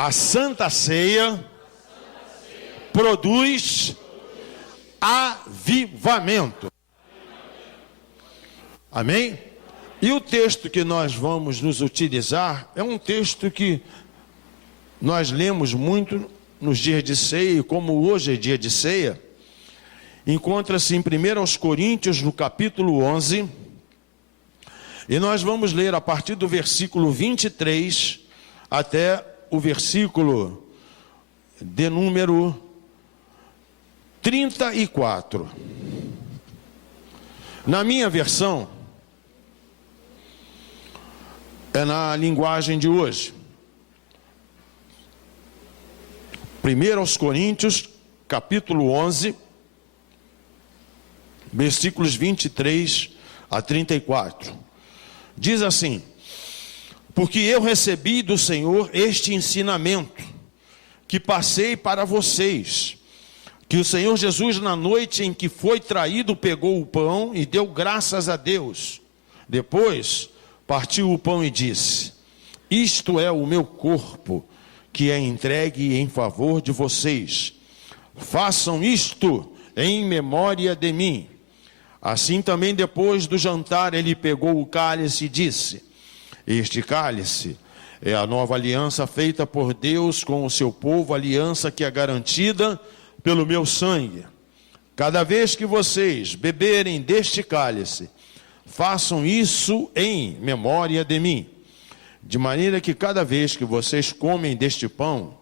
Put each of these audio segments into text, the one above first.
A Santa Ceia produz avivamento. Amém? E o texto que nós vamos nos utilizar é um texto que nós lemos muito nos dias de ceia, e como hoje é dia de ceia, encontra-se em 1 Coríntios, no capítulo 11, e nós vamos ler a partir do versículo 23 até o versículo de número 34. Na minha versão, é na linguagem de hoje. 1 Coríntios, capítulo 11, versículos 23 a 34. Diz assim: porque eu recebi do Senhor este ensinamento, que passei para vocês, que o Senhor Jesus, na noite em que foi traído, pegou o pão e deu graças a Deus. Depois, partiu o pão e disse: isto é o meu corpo, que é entregue em favor de vocês. Façam isto em memória de mim. Assim também, depois do jantar, ele pegou o cálice e disse: este cálice é a nova aliança feita por Deus com o seu povo, aliança que é garantida pelo meu sangue. Cada vez que vocês beberem deste cálice, façam isso em memória de mim. De maneira que cada vez que vocês comem deste pão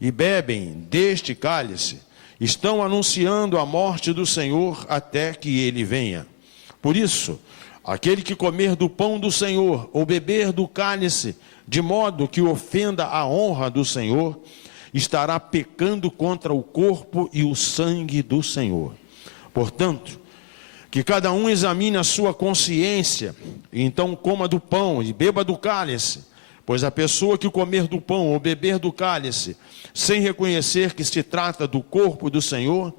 e bebem deste cálice, estão anunciando a morte do Senhor até que ele venha. Por isso, aquele que comer do pão do Senhor ou beber do cálice, de modo que ofenda a honra do Senhor, estará pecando contra o corpo e o sangue do Senhor. Portanto, que cada um examine a sua consciência, e então coma do pão e beba do cálice, pois a pessoa que comer do pão ou beber do cálice, sem reconhecer que se trata do corpo do Senhor,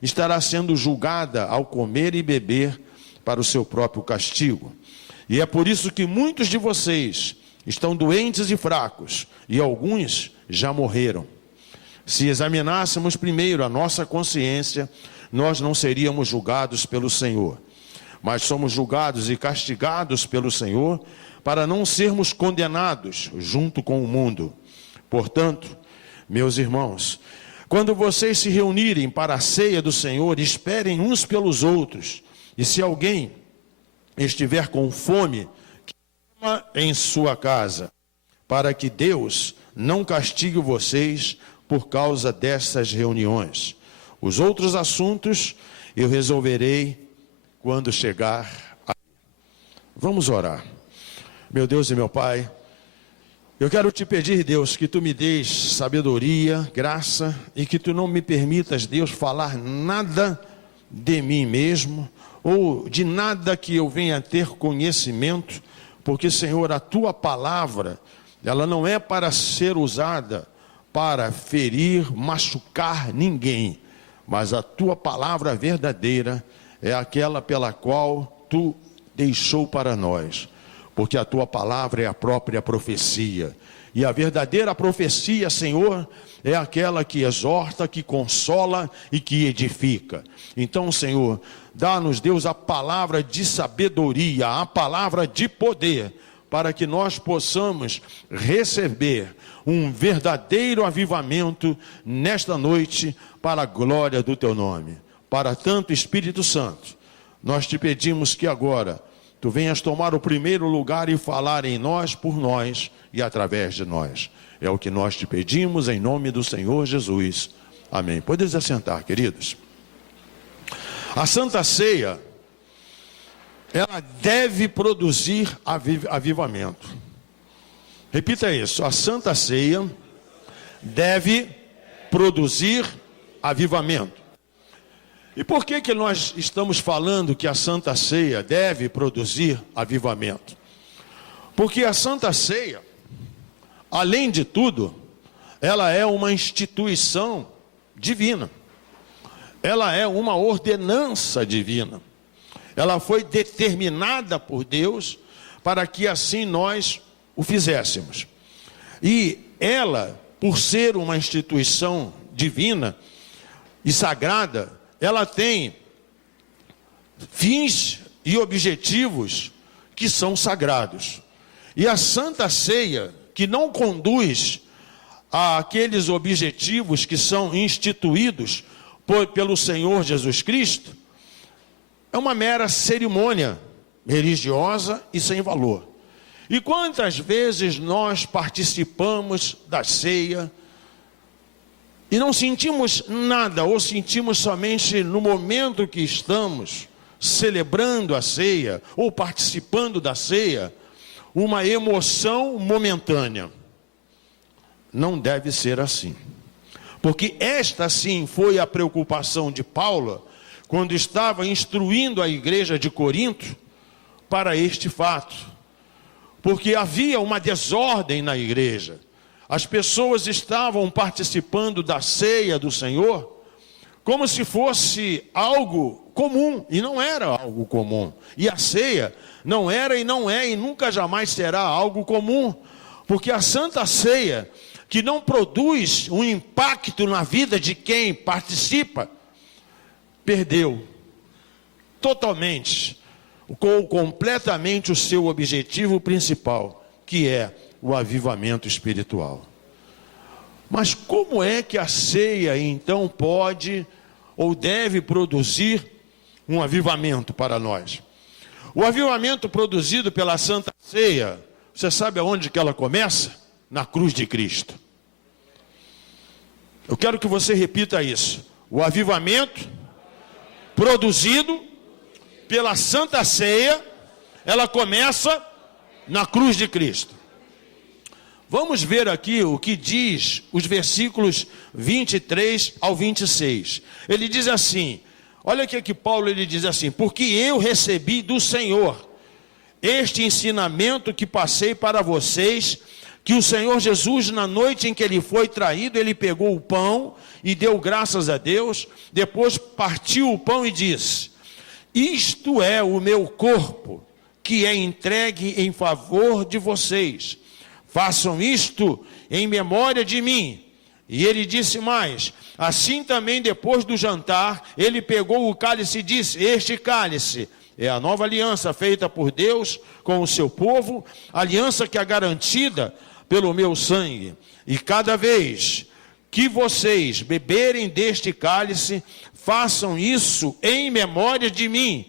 estará sendo julgada ao comer e beber para o seu próprio castigo. E é por isso que muitos de vocês estão doentes e fracos, e alguns já morreram. Se examinássemos primeiro a nossa consciência, nós não seríamos julgados pelo Senhor, mas somos julgados e castigados pelo Senhor para não sermos condenados junto com o mundo. Portanto, meus irmãos, quando vocês se reunirem para a ceia do Senhor, esperem uns pelos outros, e se alguém estiver com fome, que coma em sua casa, para que Deus não castigue vocês por causa dessas reuniões. Os outros assuntos eu resolverei quando chegar aí. Vamos orar. Meu Deus e meu Pai, eu quero te pedir, Deus, que tu me dês sabedoria, graça, e que tu não me permitas, Deus, falar nada de mim mesmo, ou de nada que eu venha a ter conhecimento, porque, Senhor, a tua palavra, ela não é para ser usada para ferir, machucar ninguém, mas a tua palavra verdadeira é aquela pela qual tu deixou para nós, porque a tua palavra é a própria profecia, e a verdadeira profecia, Senhor, é aquela que exorta, que consola e que edifica. Então, Senhor, dá-nos, Deus, a palavra de sabedoria, a palavra de poder, para que nós possamos receber um verdadeiro avivamento nesta noite, para a glória do teu nome. Para tanto, Espírito Santo, nós te pedimos que agora tu venhas tomar o primeiro lugar e falar em nós, por nós e através de nós. É o que nós te pedimos em nome do Senhor Jesus. Amém. Podemos assentar, queridos. A Santa Ceia, ela deve produzir avivamento. Repita isso: a Santa Ceia deve produzir avivamento. E por que nós estamos falando que a Santa Ceia deve produzir avivamento? Porque a Santa Ceia, além de tudo, ela é uma instituição divina. Ela é uma ordenança divina. Ela foi determinada por Deus para que assim nós o fizéssemos. E ela por ser uma instituição divina e sagrada, ela tem fins e objetivos que são sagrados. E a Santa Ceia, que não conduz àqueles objetivos que são instituídos pelo Senhor Jesus Cristo, é uma mera cerimônia religiosa e sem valor. E quantas vezes nós participamos da ceia e não sentimos nada, ou sentimos somente no momento que estamos celebrando a ceia, ou participando da ceia, uma emoção momentânea. Não deve ser assim. Porque esta sim foi a preocupação de Paulo, quando estava instruindo a igreja de Corinto para este fato. Porque havia uma desordem na igreja. As pessoas estavam participando da ceia do Senhor como se fosse algo comum, e não era algo comum. E a ceia não era e não é e nunca jamais será algo comum, porque a Santa Ceia, que não produz um impacto na vida de quem participa, perdeu totalmente, completamente o seu objetivo principal, que é o avivamento espiritual. Mas como é que a ceia então pode ou deve produzir um avivamento para nós? O avivamento produzido pela Santa Ceia, você sabe aonde que ela começa? Na cruz de Cristo. Eu quero que você repita isso. O avivamento produzido pela Santa Ceia, ela começa na cruz de Cristo. Vamos ver aqui o que diz os versículos 23 ao 26. Ele diz assim, olha aqui que Paulo ele diz assim: porque eu recebi do Senhor este ensinamento que passei para vocês, que o Senhor Jesus, na noite em que ele foi traído, ele pegou o pão e deu graças a Deus, depois partiu o pão e disse: isto é o meu corpo, que é entregue em favor de vocês. Façam isto em memória de mim. E ele disse mais: assim também depois do jantar, ele pegou o cálice e disse: este cálice é a nova aliança feita por Deus com o seu povo, aliança que é garantida pelo meu sangue. E cada vez que vocês beberem deste cálice, façam isso em memória de mim,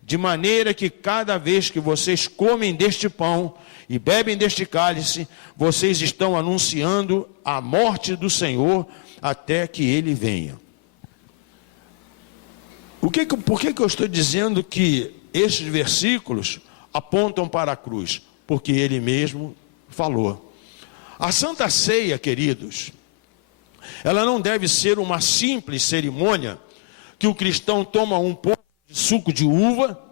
de maneira que cada vez que vocês comem deste pão e bebem deste cálice, vocês estão anunciando a morte do Senhor até que ele venha. Por que eu estou dizendo que estes versículos apontam para a cruz? Porque ele mesmo falou. A Santa Ceia, queridos, ela não deve ser uma simples cerimônia que o cristão toma um pouco de suco de uva,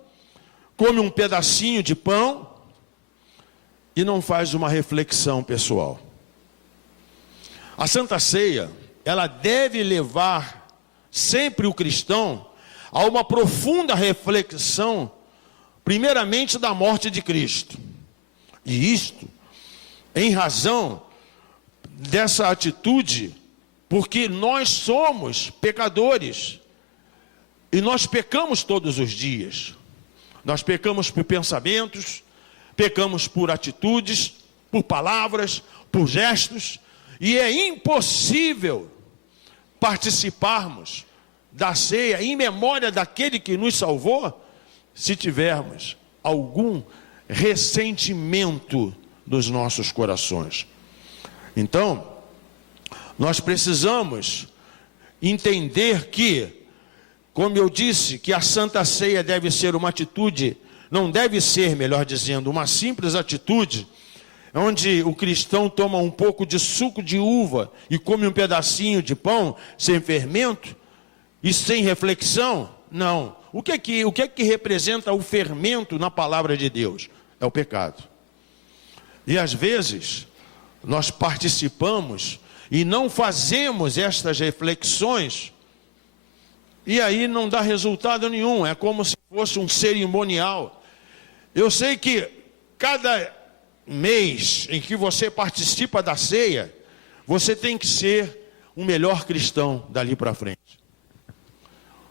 come um pedacinho de pão e não faz uma reflexão pessoal. A Santa Ceia, ela deve levar sempre o cristão a uma profunda reflexão, primeiramente da morte de Cristo. E isto, em razão dessa atitude, porque nós somos pecadores, e nós pecamos todos os dias. Nós pecamos por pensamentos, pecamos por atitudes, por palavras, por gestos, e é impossível participarmos da ceia em memória daquele que nos salvou, se tivermos algum ressentimento dos nossos corações. Então, nós precisamos entender que, como eu disse, que a Santa Ceia deve ser uma atitude, não deve ser, melhor dizendo, uma simples atitude, onde o cristão toma um pouco de suco de uva e come um pedacinho de pão sem fermento e sem reflexão. Não. O que é que representa o fermento na palavra de Deus? É o pecado. E às vezes nós participamos e não fazemos estas reflexões, e aí não dá resultado nenhum, é como se fosse um cerimonial. Eu sei que cada mês em que você participa da ceia, você tem que ser um melhor cristão dali para frente.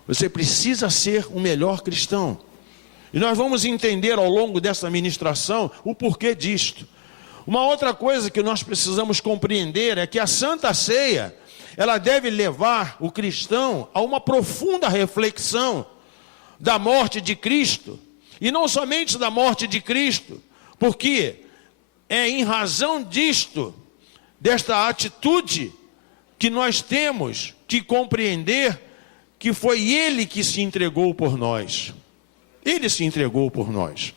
Você precisa ser um melhor cristão. E nós vamos entender ao longo dessa ministração o porquê disto. Uma outra coisa que nós precisamos compreender é que a Santa Ceia, ela deve levar o cristão a uma profunda reflexão da morte de Cristo. E não somente da morte de Cristo, porque é em razão disto, desta atitude, que nós temos que compreender que foi Ele que se entregou por nós. Ele se entregou por nós.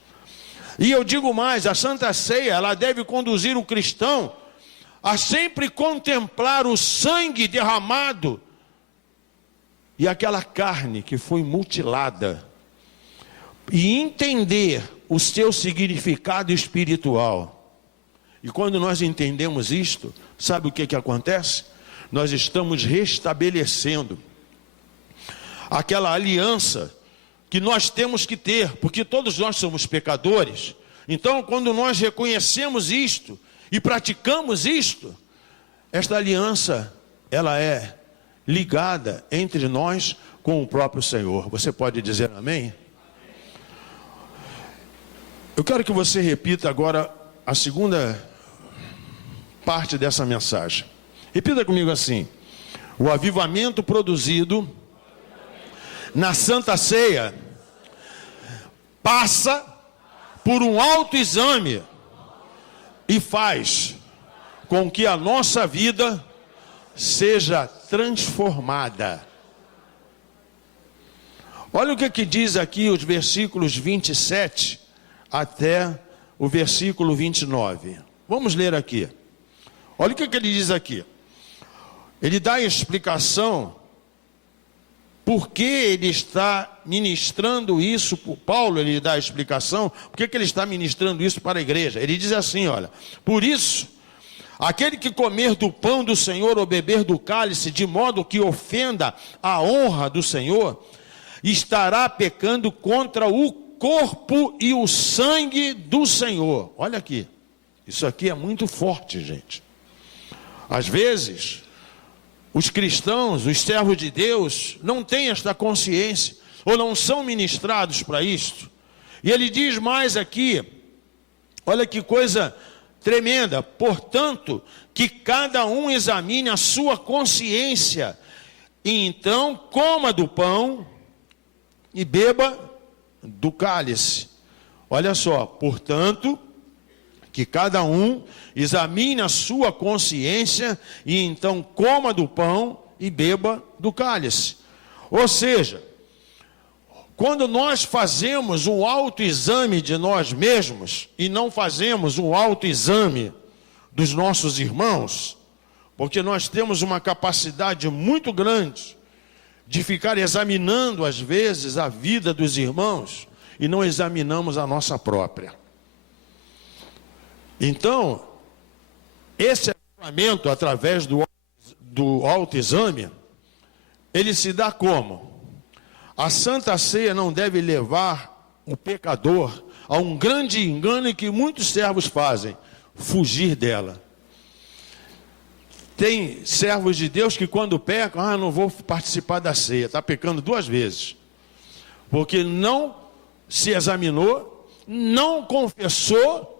E eu digo mais, a Santa Ceia, ela deve conduzir o cristão a sempre contemplar o sangue derramado e aquela carne que foi mutilada, e entender o seu significado espiritual. E quando nós entendemos isto, sabe o que acontece? Nós estamos restabelecendo aquela aliança que nós temos que ter, porque todos nós somos pecadores. Então, quando nós reconhecemos isto e praticamos isto, esta aliança, ela é ligada entre nós com o próprio Senhor. Você pode dizer amém? Eu quero que você repita agora a segunda parte dessa mensagem. Repita comigo assim: o avivamento produzido na Santa Ceia passa por um autoexame e faz com que a nossa vida seja transformada. Olha o que diz aqui os versículos 27 até o versículo 29. Vamos ler aqui. Olha o que ele diz aqui. Ele dá a explicação por que ele está ministrando isso. Paulo, ele dá a explicação por que ele está ministrando isso para a igreja. Ele diz assim, olha: por isso, aquele que comer do pão do Senhor ou beber do cálice de modo que ofenda a honra do Senhor, estará pecando contra o corpo e o sangue do Senhor. Olha aqui, isso aqui é muito forte, gente. Às vezes, os cristãos, os servos de Deus, não têm esta consciência, ou não são ministrados para isto. E ele diz mais aqui, olha que coisa tremenda: portanto, que cada um examine a sua consciência, e então coma do pão e beba do cálice. Olha só, portanto, que cada um examine a sua consciência e então coma do pão e beba do cálice. Ou seja, quando nós fazemos um autoexame de nós mesmos e não fazemos um autoexame dos nossos irmãos, porque nós temos uma capacidade muito grande de ficar examinando às vezes a vida dos irmãos e não examinamos a nossa própria. Então, esse avivamento através do autoexame, ele se dá como? A Santa Ceia não deve levar o pecador a um grande engano que muitos servos fazem: fugir dela. Tem servos de Deus que quando pecam, não vou participar da ceia, está pecando duas vezes, porque não se examinou, não confessou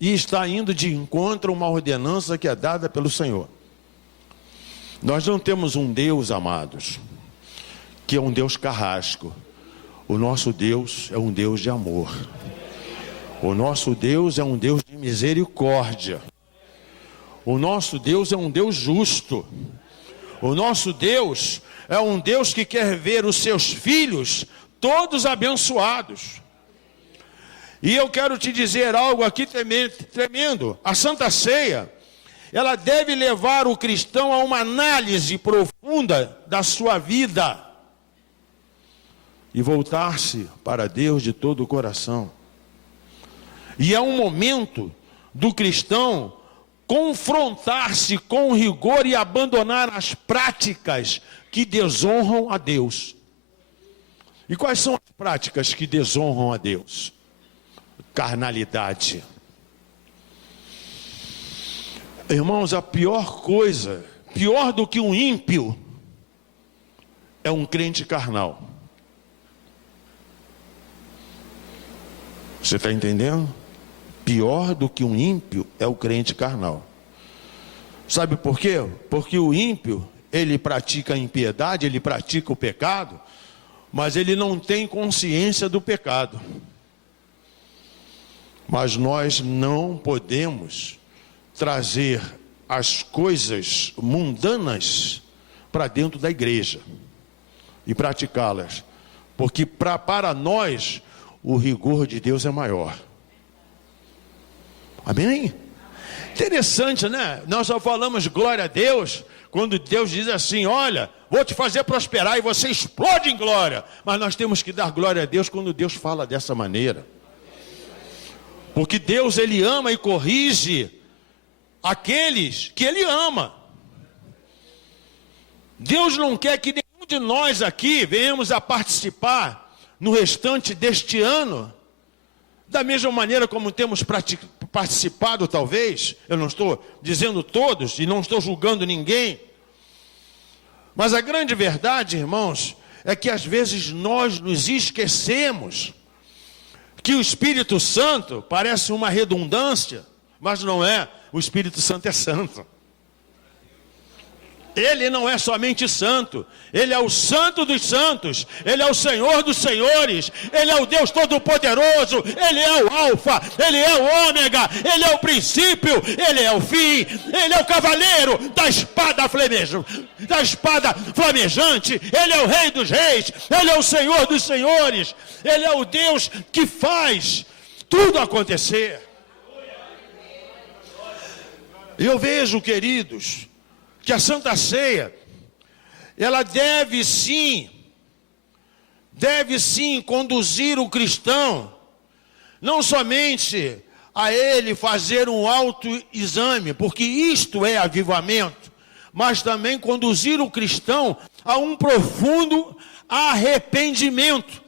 e está indo de encontro a uma ordenança que é dada pelo Senhor. Nós não temos um Deus, amados, que é um Deus carrasco. O nosso Deus é um Deus de amor. O nosso Deus é um Deus de misericórdia. O nosso Deus é um Deus justo. O nosso Deus é um Deus que quer ver os seus filhos todos abençoados. E eu quero te dizer algo aqui tremendo. A Santa Ceia, ela deve levar o cristão a uma análise profunda da sua vida e voltar-se para Deus de todo o coração. E é um momento do cristão confrontar-se com rigor e abandonar as práticas que desonram a Deus. E quais são as práticas que desonram a Deus? Carnalidade. Irmãos, a pior coisa, pior do que um ímpio, é um crente carnal. Você está entendendo? Pior do que um ímpio é o crente carnal. Sabe por quê? Porque o ímpio, ele pratica a impiedade, ele pratica o pecado, mas ele não tem consciência do pecado. Mas nós não podemos trazer as coisas mundanas para dentro da igreja e praticá-las, porque para nós o rigor de Deus é maior. Amém? Interessante, né? Nós só falamos glória a Deus quando Deus diz assim: olha, vou te fazer prosperar, e você explode em glória. Mas nós temos que dar glória a Deus quando Deus fala dessa maneira, porque Deus, ele ama e corrige aqueles que ele ama. Deus não quer que nenhum de nós aqui venhamos a participar no restante deste ano da mesma maneira como temos participado, talvez. Eu não estou dizendo todos e não estou julgando ninguém, mas a grande verdade, irmãos, é que às vezes nós nos esquecemos que o Espírito Santo parece uma redundância, mas não é. O Espírito Santo é santo. Ele não é somente santo, ele é o santo dos santos, ele é o Senhor dos senhores, ele é o Deus todo-poderoso, ele é o alfa, ele é o ômega, ele é o princípio, ele é o fim, ele é o cavaleiro da espada flamejante, ele é o rei dos reis, ele é o Senhor dos senhores, ele é o Deus que faz tudo acontecer. Eu vejo, queridos, que a Santa Ceia, ela deve sim conduzir o cristão, não somente a ele fazer um autoexame, porque isto é avivamento, mas também conduzir o cristão a um profundo arrependimento.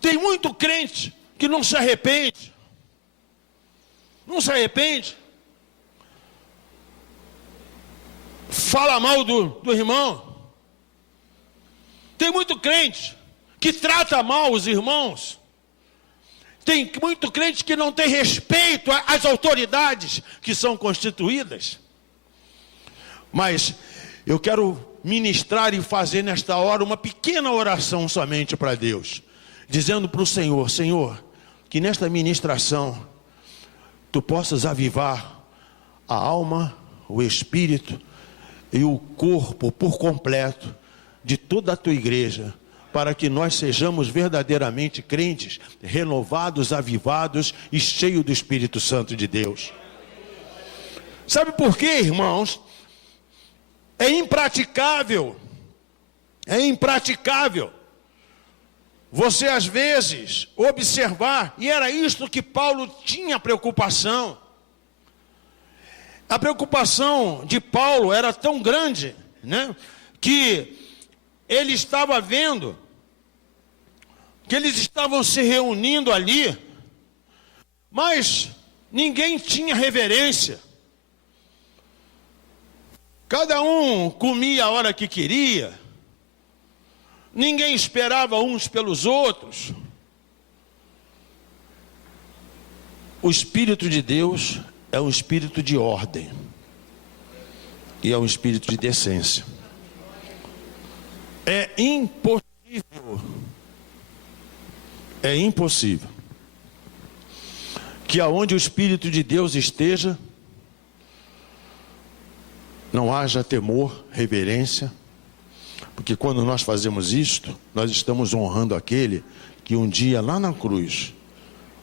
Tem muito crente que não se arrepende. Não se arrepende. Fala mal do irmão. Tem muito crente que trata mal os irmãos. Tem muito crente que não tem respeito às autoridades que são constituídas. Mas eu quero ministrar e fazer nesta hora uma pequena oração somente para Deus, dizendo para o Senhor: Senhor, que nesta ministração Tu possas avivar a alma, o espírito e o corpo por completo de toda a Tua igreja, para que nós sejamos verdadeiramente crentes, renovados, avivados e cheios do Espírito Santo de Deus. Sabe por quê, irmãos? É impraticável você às vezes observar, e era isto que Paulo tinha preocupação. A preocupação de Paulo era tão grande, né, que ele estava vendo que eles estavam se reunindo ali, mas ninguém tinha reverência. Cada um comia a hora que queria. Ninguém esperava uns pelos outros. O Espírito de Deus é um espírito de ordem e é um espírito de decência. É impossível que aonde o Espírito de Deus esteja não haja temor, reverência, porque quando nós fazemos isto, nós estamos honrando aquele que um dia lá na cruz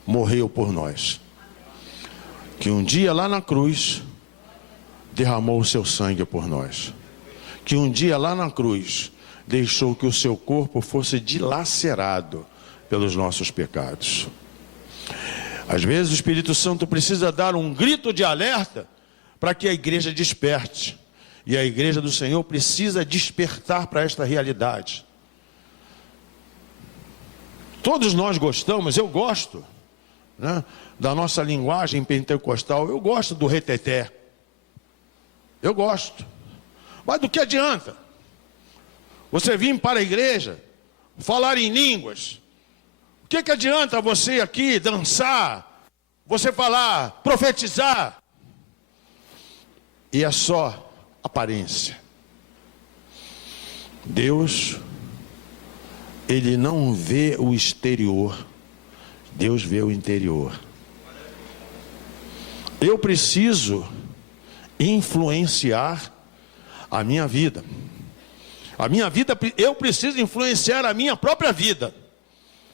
morreu por nós, que um dia lá na cruz derramou o seu sangue por nós, que um dia lá na cruz deixou que o seu corpo fosse dilacerado pelos nossos pecados. Às vezes o Espírito Santo precisa dar um grito de alerta para que a igreja desperte. E a igreja do Senhor precisa despertar para esta realidade. Todos nós gostamos, eu gosto né, da nossa linguagem pentecostal, eu gosto do reteté. Eu gosto. Mas do que adianta você vir para a igreja, falar em línguas? O que adianta você aqui dançar, você falar, profetizar? E é só aparência. Deus, Ele não vê o exterior, Deus vê o interior. Eu preciso influenciar a minha vida. A minha vida, eu preciso influenciar a minha própria vida.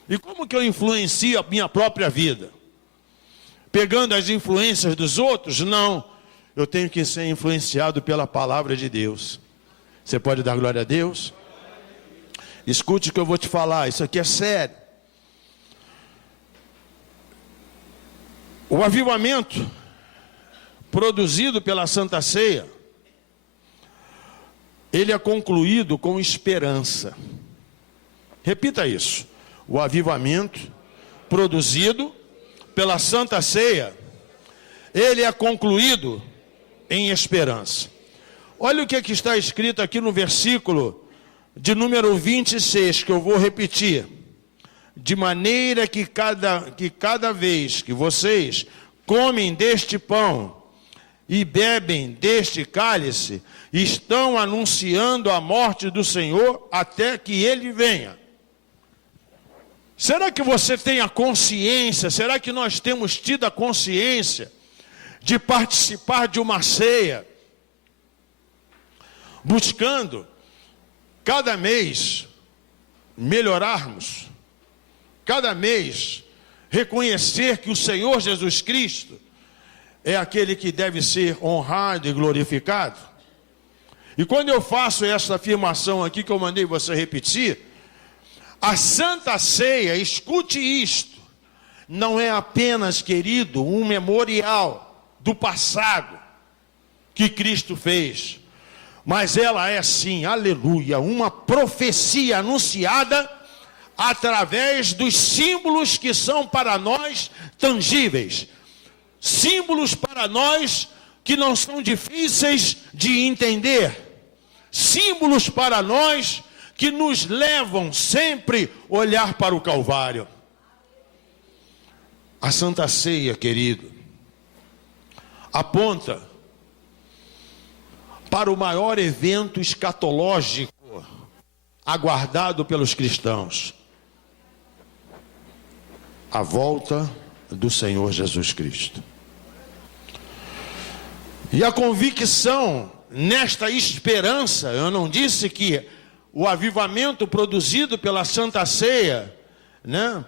E como que eu influencio a minha própria vida? Pegando as influências dos outros? Não. Eu tenho que ser influenciado pela palavra de Deus. Você pode dar glória a Deus? Escute o que eu vou te falar, isso aqui é sério. O avivamento produzido pela Santa Ceia, ele é concluído com esperança. Repita isso. O avivamento produzido pela Santa Ceia, ele é concluído em esperança. Olha o que está escrito aqui no versículo de número 26, que eu vou repetir. De maneira que cada vez que vocês comem deste pão e bebem deste cálice, estão anunciando a morte do Senhor até que Ele venha. Será que você tem a consciência, será que nós temos tido a consciência de participar de uma ceia, buscando cada mês melhorarmos, cada mês reconhecer que o Senhor Jesus Cristo é aquele que deve ser honrado e glorificado? E quando eu faço essa afirmação aqui que eu mandei você repetir, a Santa Ceia, escute isto, não é apenas, querido, um memorial do passado que Cristo fez, mas ela é sim, aleluia, uma profecia anunciada através dos símbolos que são para nós tangíveis, símbolos para nós que não são difíceis de entender, símbolos para nós que nos levam sempre a olhar para o Calvário. A Santa Ceia, querido, aponta para o maior evento escatológico aguardado pelos cristãos: a volta do Senhor Jesus Cristo. E a convicção nesta esperança, eu não disse que o avivamento produzido pela Santa Ceia, né,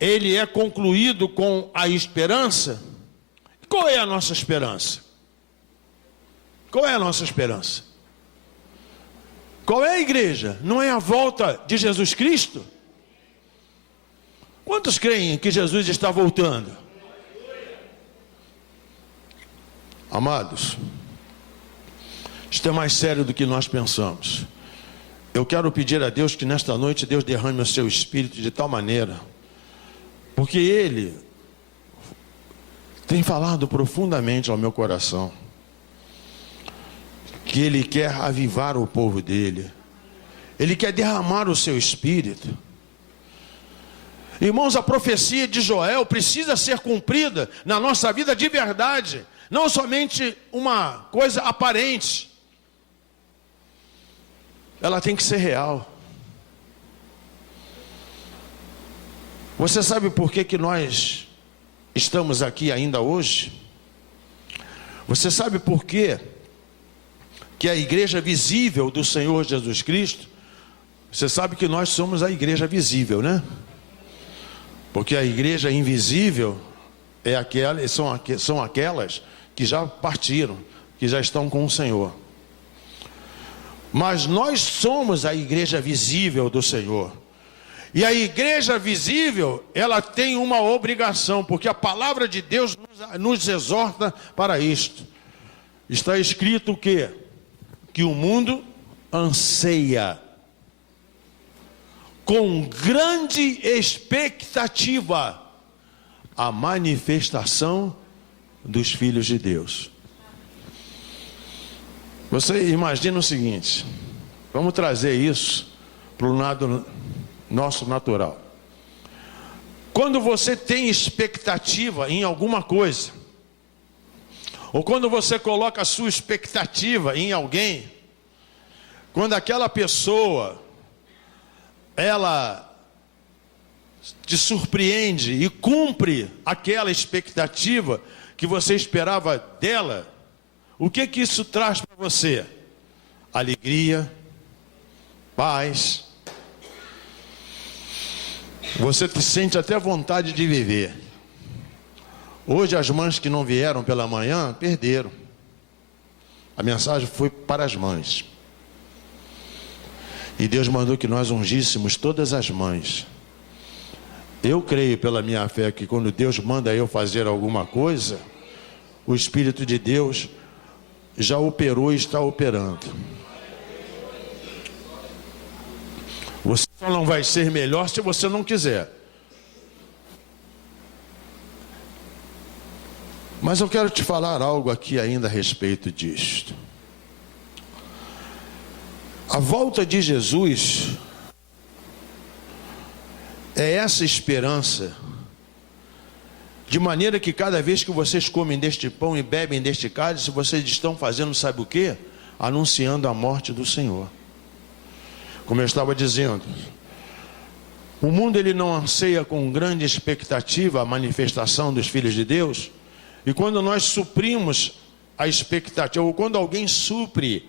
ele é concluído com a esperança. Qual é a nossa esperança? Qual é a nossa esperança? Qual é a igreja? Não é a volta de Jesus Cristo? Quantos creem que Jesus está voltando? Amados, isto é mais sério do que nós pensamos. Eu quero pedir a Deus que nesta noite Deus derrame o seu espírito de tal maneira, porque Ele tem falado profundamente ao meu coração, que Ele quer avivar o povo dEle, Ele quer derramar o seu espírito. Irmãos, a profecia de Joel precisa ser cumprida na nossa vida de verdade, não somente uma coisa aparente. Ela tem que ser real. Você sabe por que nós estamos aqui ainda hoje? Você sabe por que a igreja visível do Senhor Jesus Cristo, você sabe que nós somos a igreja visível, né? Porque a igreja invisível são aquelas que já partiram, que já estão com o Senhor. Mas nós somos a igreja visível do Senhor. E a igreja visível, ela tem uma obrigação, porque a palavra de Deus nos exorta para isto. Está escrito o quê? Que o mundo anseia com grande expectativa a manifestação dos filhos de Deus. Você imagina o seguinte, vamos trazer isso para o lado nosso natural. Quando você tem expectativa em alguma coisa, ou quando você coloca a sua expectativa em alguém, quando aquela pessoa, ela te surpreende e cumpre aquela expectativa que você esperava dela, o que que isso traz para você? Alegria, paz. Você te sente até vontade de viver. Hoje as mães que não vieram pela manhã, perderam. A mensagem foi para as mães. E Deus mandou que nós ungíssemos todas as mães. Eu creio pela minha fé que quando Deus manda eu fazer alguma coisa, o Espírito de Deus já operou e está operando. Você só não vai ser melhor se você não quiser. Mas eu quero te falar algo aqui ainda a respeito disto. A volta de Jesus é essa esperança, de maneira que cada vez que vocês comem deste pão e bebem deste cálice, vocês estão fazendo, sabe o quê? Anunciando a morte do Senhor. Como eu estava dizendo, o mundo ele não anseia com grande expectativa a manifestação dos filhos de Deus, e quando nós suprimos a expectativa, ou quando alguém supre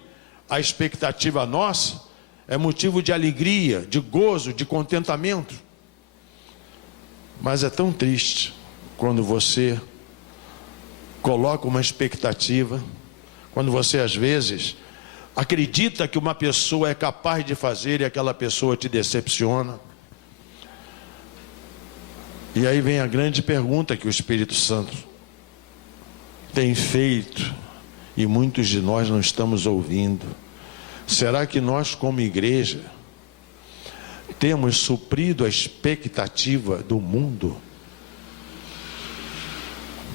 a expectativa nossa, é motivo de alegria, de gozo, de contentamento. Mas é tão triste quando você coloca uma expectativa, quando você às vezes acredita que uma pessoa é capaz de fazer e aquela pessoa te decepciona. E aí vem a grande pergunta que o Espírito Santo tem feito e muitos de nós não estamos ouvindo. Será que nós como igreja temos suprido a expectativa do mundo?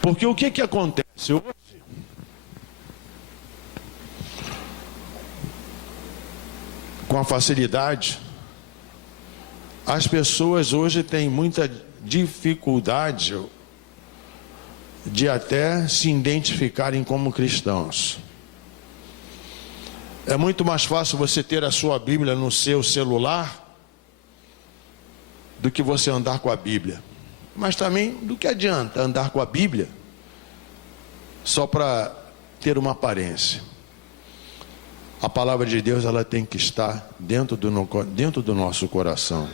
Porque o que acontece hoje? Com a facilidade, as pessoas hoje têm muita dificuldade de até se identificarem como cristãos. É muito mais fácil você ter a sua Bíblia no seu celular do que você andar com a Bíblia. Mas também, do que adianta andar com a Bíblia só para ter uma aparência? A palavra de Deus, ela tem que estar dentro do nosso coração.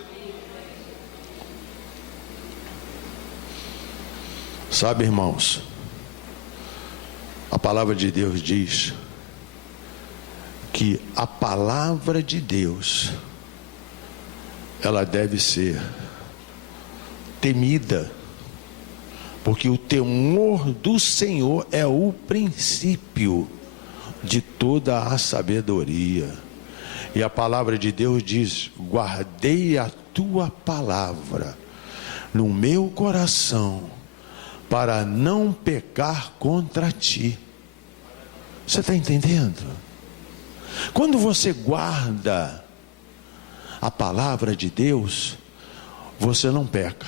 Sabe, irmãos, a palavra de Deus diz que a palavra de Deus, ela deve ser temida, porque o temor do Senhor é o princípio de toda a sabedoria. E a palavra de Deus diz: guardei a tua palavra no meu coração, para não pecar contra ti. Você está entendendo? Quando você guarda a palavra de Deus, você não peca.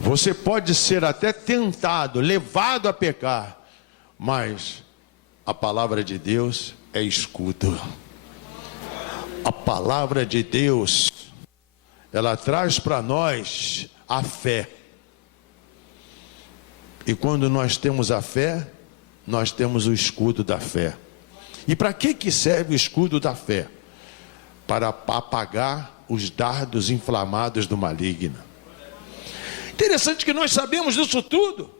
Você pode ser até tentado, levado a pecar, mas a palavra de Deus é escudo. A palavra de Deus, ela traz para nós a fé. E quando nós temos a fé, nós temos o escudo da fé. E para que serve o escudo da fé? Para apagar os dardos inflamados do maligno. Interessante que nós sabemos disso tudo,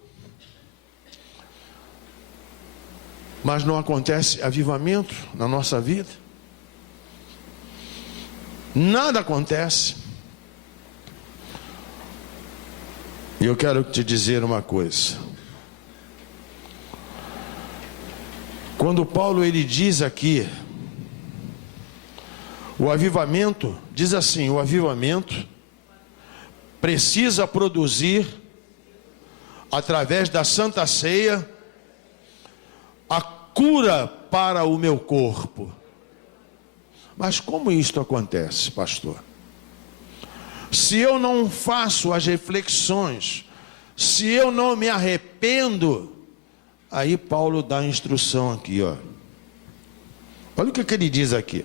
mas não acontece avivamento na nossa vida. Nada acontece. E eu quero te dizer uma coisa. Quando Paulo ele diz aqui, o avivamento, diz assim, o avivamento precisa produzir, através da Santa Ceia, a cura para o meu corpo. Mas como isto acontece, pastor? Se eu não faço as reflexões, se eu não me arrependo, aí Paulo dá a instrução aqui, ó. Olha o que ele diz aqui.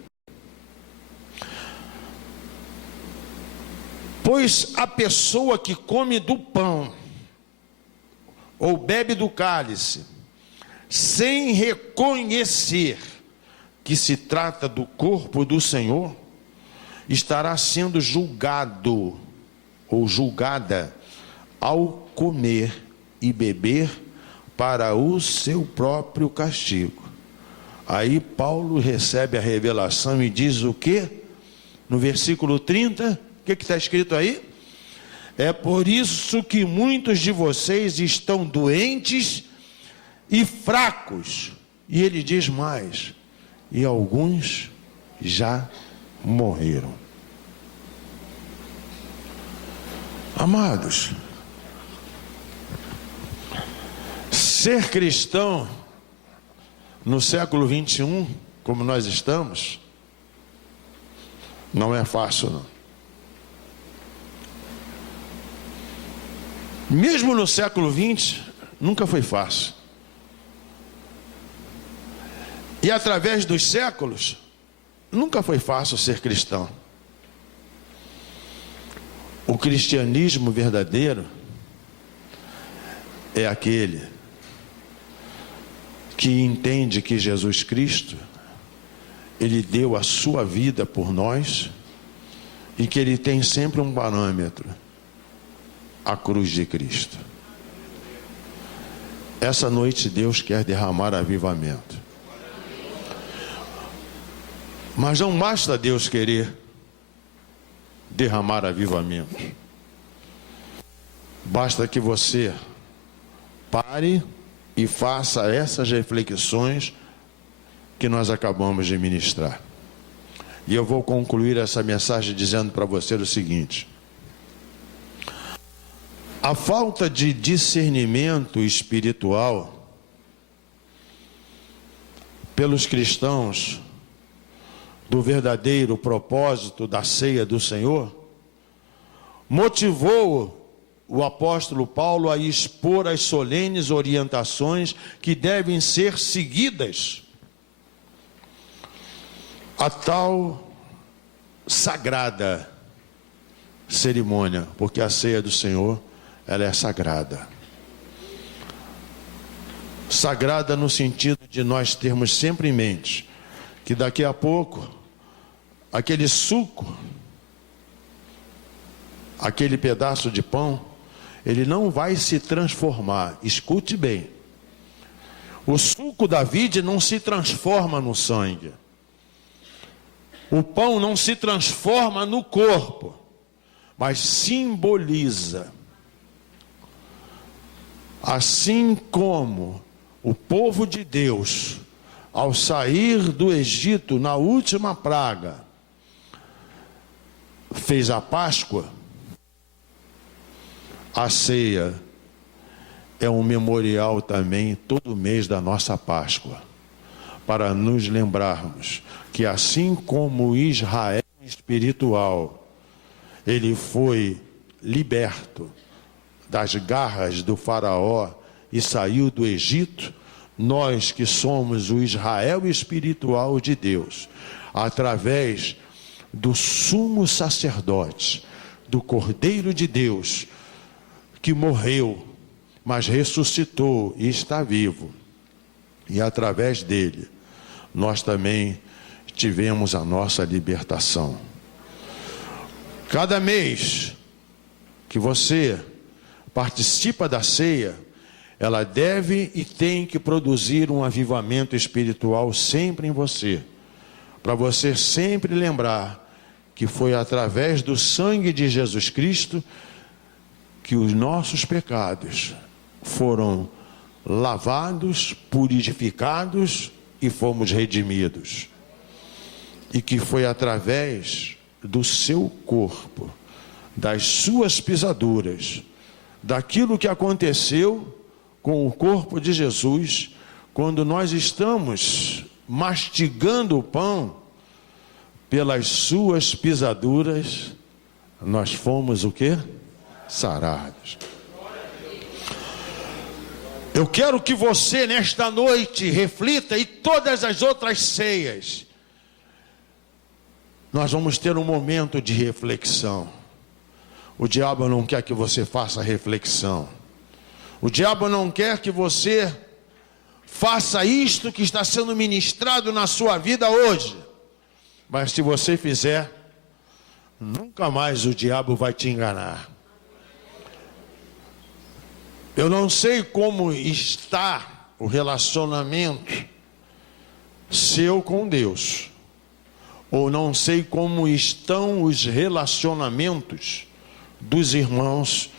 Pois a pessoa que come do pão, ou bebe do cálice, sem reconhecer que se trata do corpo do Senhor, estará sendo julgado ou julgada ao comer e beber para o seu próprio castigo. Aí Paulo recebe a revelação e diz o quê? No versículo 30, o que está escrito aí? É por isso que muitos de vocês estão doentes e fracos. E ele diz mais, e alguns já morreram. Amados, ser cristão no século 21, como nós estamos, não é fácil, não. Mesmo no século 20, nunca foi fácil. E através dos séculos, nunca foi fácil ser cristão. O cristianismo verdadeiro é aquele que entende que Jesus Cristo, Ele deu a sua vida por nós e que Ele tem sempre um parâmetro, a cruz de Cristo. Essa noite Deus quer derramar avivamento. Mas não basta Deus querer derramar avivamento. Basta que você pare e faça essas reflexões que nós acabamos de ministrar. E eu vou concluir essa mensagem dizendo para você o seguinte: a falta de discernimento espiritual pelos cristãos do verdadeiro propósito da ceia do Senhor motivou o apóstolo Paulo a expor as solenes orientações que devem ser seguidas a tal sagrada cerimônia, porque a ceia do Senhor, ela é sagrada. Sagrada no sentido de nós termos sempre em mente que daqui a pouco aquele suco, aquele pedaço de pão, ele não vai se transformar. Escute bem. O suco da vide não se transforma no sangue. O pão não se transforma no corpo, mas simboliza. Assim como o povo de Deus, ao sair do Egito na última praga, fez a Páscoa, a ceia é um memorial também todo mês da nossa Páscoa, para nos lembrarmos que assim como Israel espiritual, ele foi liberto das garras do faraó e saiu do Egito, nós que somos o Israel espiritual de Deus, através do sumo sacerdote, do Cordeiro de Deus, que morreu, mas ressuscitou e está vivo, e através dele, nós também tivemos a nossa libertação. Cada mês que você participa da ceia, ela deve e tem que produzir um avivamento espiritual sempre em você, para você sempre lembrar que foi através do sangue de Jesus Cristo que os nossos pecados foram lavados, purificados e fomos redimidos. E que foi através do seu corpo, das suas pisaduras, daquilo que aconteceu com o corpo de Jesus, quando nós estamos mastigando o pão, pelas suas pisaduras, nós fomos o quê? Sarados. Eu quero que você nesta noite reflita, e todas as outras ceias, nós vamos ter um momento de reflexão. O diabo não quer que você faça reflexão. O diabo não quer que você faça isto que está sendo ministrado na sua vida hoje. Mas se você fizer, nunca mais o diabo vai te enganar. Eu não sei como está o relacionamento seu com Deus, ou não sei como estão os relacionamentos dos irmãos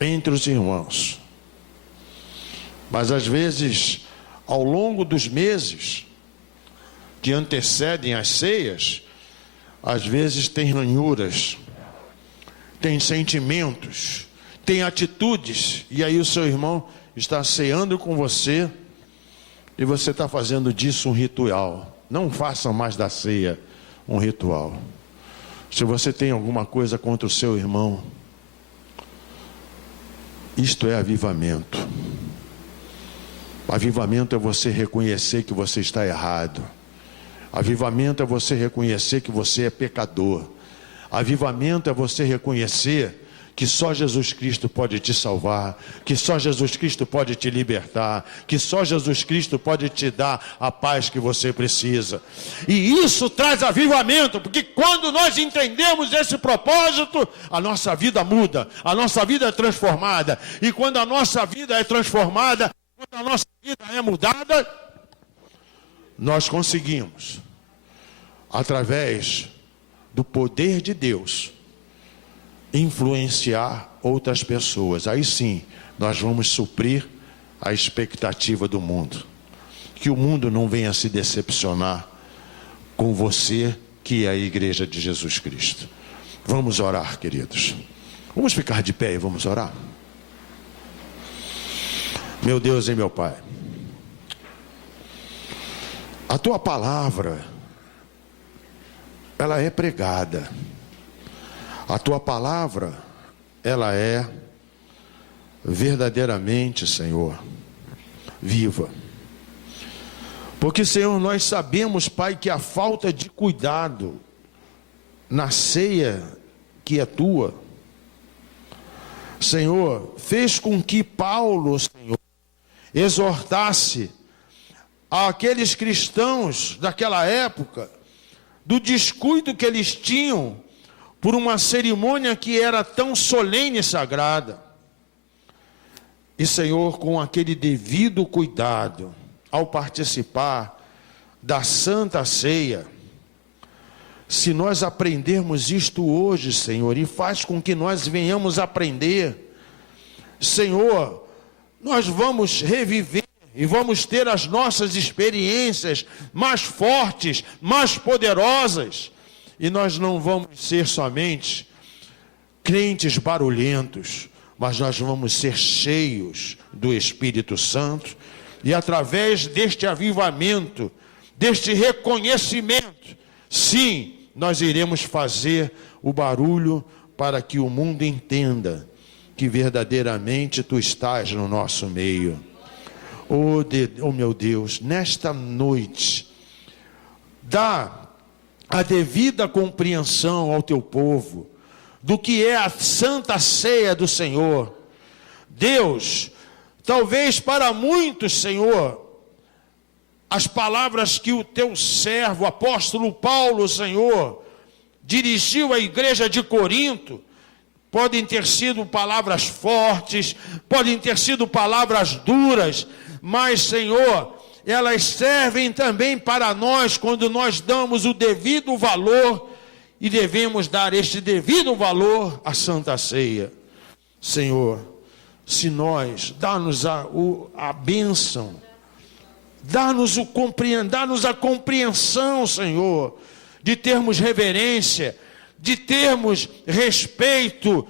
entre os irmãos. Mas às vezes, ao longo dos meses que antecedem as ceias, às vezes tem ranhuras, tem sentimentos, tem atitudes, e aí o seu irmão está ceando com você e você está fazendo disso um ritual. Não faça mais da ceia um ritual. Se você tem alguma coisa contra o seu irmão, isto é avivamento. Avivamento é você reconhecer que você está errado. Avivamento é você reconhecer que você é pecador. Avivamento é você reconhecer que só Jesus Cristo pode te salvar, que só Jesus Cristo pode te libertar, que só Jesus Cristo pode te dar a paz que você precisa. E isso traz avivamento, porque quando nós entendemos esse propósito, a nossa vida muda, a nossa vida é transformada. E quando a nossa vida é transformada, quando a nossa vida é mudada, nós conseguimos, através do poder de Deus, influenciar outras pessoas. Aí sim, nós vamos suprir a expectativa do mundo. Que o mundo não venha se decepcionar com você, que é a igreja de Jesus Cristo. Vamos orar, queridos. Vamos ficar de pé e vamos orar. Meu Deus e meu Pai, a Tua palavra, ela é pregada. A Tua palavra, ela é verdadeiramente, Senhor, viva. Porque, Senhor, nós sabemos, Pai, que a falta de cuidado na ceia que é Tua, Senhor, fez com que Paulo, Senhor, exortasse àqueles cristãos daquela época do descuido que eles tinham por uma cerimônia que era tão solene e sagrada. E, Senhor, com aquele devido cuidado, ao participar da Santa Ceia, se nós aprendermos isto hoje, Senhor, e faz com que nós venhamos aprender, Senhor, nós vamos reviver e vamos ter as nossas experiências mais fortes, mais poderosas. E nós não vamos ser somente crentes barulhentos, mas nós vamos ser cheios do Espírito Santo. E através deste avivamento, deste reconhecimento, sim, nós iremos fazer o barulho para que o mundo entenda que verdadeiramente Tu estás no nosso meio. Oh meu Deus, nesta noite, dá a devida compreensão ao Teu povo do que é a Santa Ceia do Senhor. Deus, talvez para muitos, Senhor, as palavras que o Teu servo, o apóstolo Paulo, Senhor, dirigiu à igreja de Corinto, podem ter sido palavras fortes, podem ter sido palavras duras, mas, Senhor, elas servem também para nós quando nós damos o devido valor, e devemos dar este devido valor à Santa Ceia. Senhor, se nós, dá-nos a bênção, dá-nos a compreensão, Senhor, de termos reverência, de termos respeito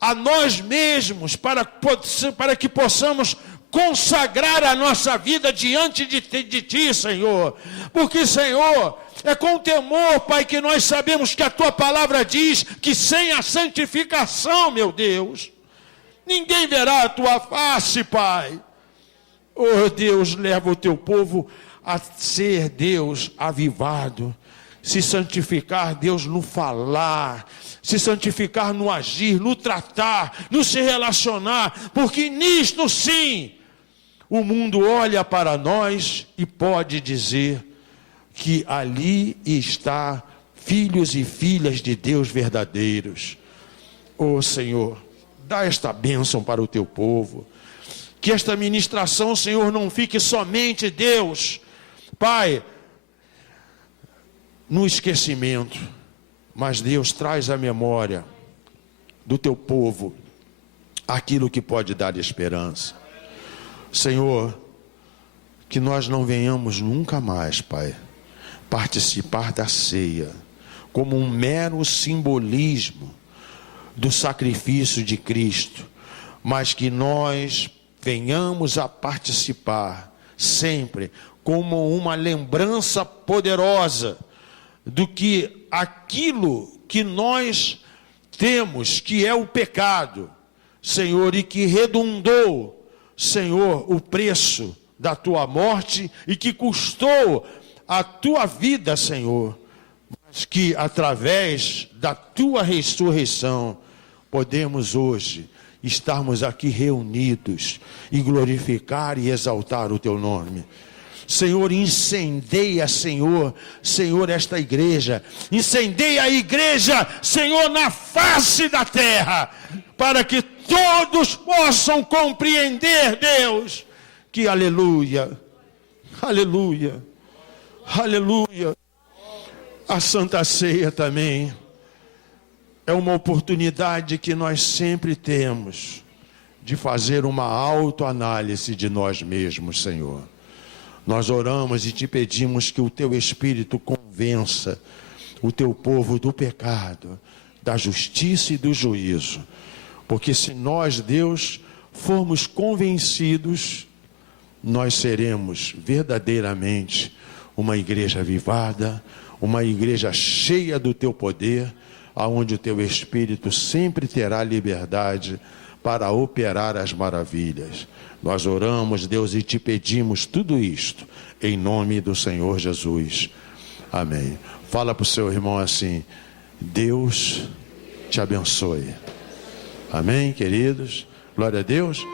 a nós mesmos, para que possamos consagrar a nossa vida diante de Ti, Senhor. Porque, Senhor, é com temor, Pai, que nós sabemos que a Tua palavra diz que sem a santificação, meu Deus, ninguém verá a Tua face, Pai. Oh, Deus, leva o Teu povo a ser, Deus, avivado. Se santificar, Deus, no falar, se santificar no agir, no tratar, no se relacionar, porque nisto sim, o mundo olha para nós e pode dizer que ali está filhos e filhas de Deus verdadeiros. Oh Senhor, dá esta bênção para o teu povo, que esta ministração, Senhor, não fique somente, Deus, Pai, no esquecimento, mas Deus, traz à memória do teu povo aquilo que pode dar esperança. Senhor, que nós não venhamos nunca mais, Pai, participar da ceia como um mero simbolismo do sacrifício de Cristo, mas que nós venhamos a participar sempre como uma lembrança poderosa do que aquilo que nós temos, que é o pecado, Senhor, e que redundou, Senhor, o preço da tua morte e que custou a tua vida, Senhor, mas que através da tua ressurreição podemos hoje estarmos aqui reunidos e glorificar e exaltar o teu nome. Senhor, incendeia, Senhor, esta igreja. Incendeia a igreja, Senhor, na face da terra, para que todos possam compreender, Deus, que aleluia, aleluia, aleluia. A Santa Ceia também é uma oportunidade que nós sempre temos de fazer uma autoanálise de nós mesmos, Senhor. Nós oramos e te pedimos que o teu Espírito convença o teu povo do pecado, da justiça e do juízo. Porque se nós, Deus, formos convencidos, nós seremos verdadeiramente uma igreja avivada, uma igreja cheia do teu poder, aonde o teu Espírito sempre terá liberdade para operar as maravilhas. Nós oramos, Deus, e te pedimos tudo isto, em nome do Senhor Jesus. Amém. Fala para o seu irmão assim: Deus te abençoe. Amém, queridos? Glória a Deus.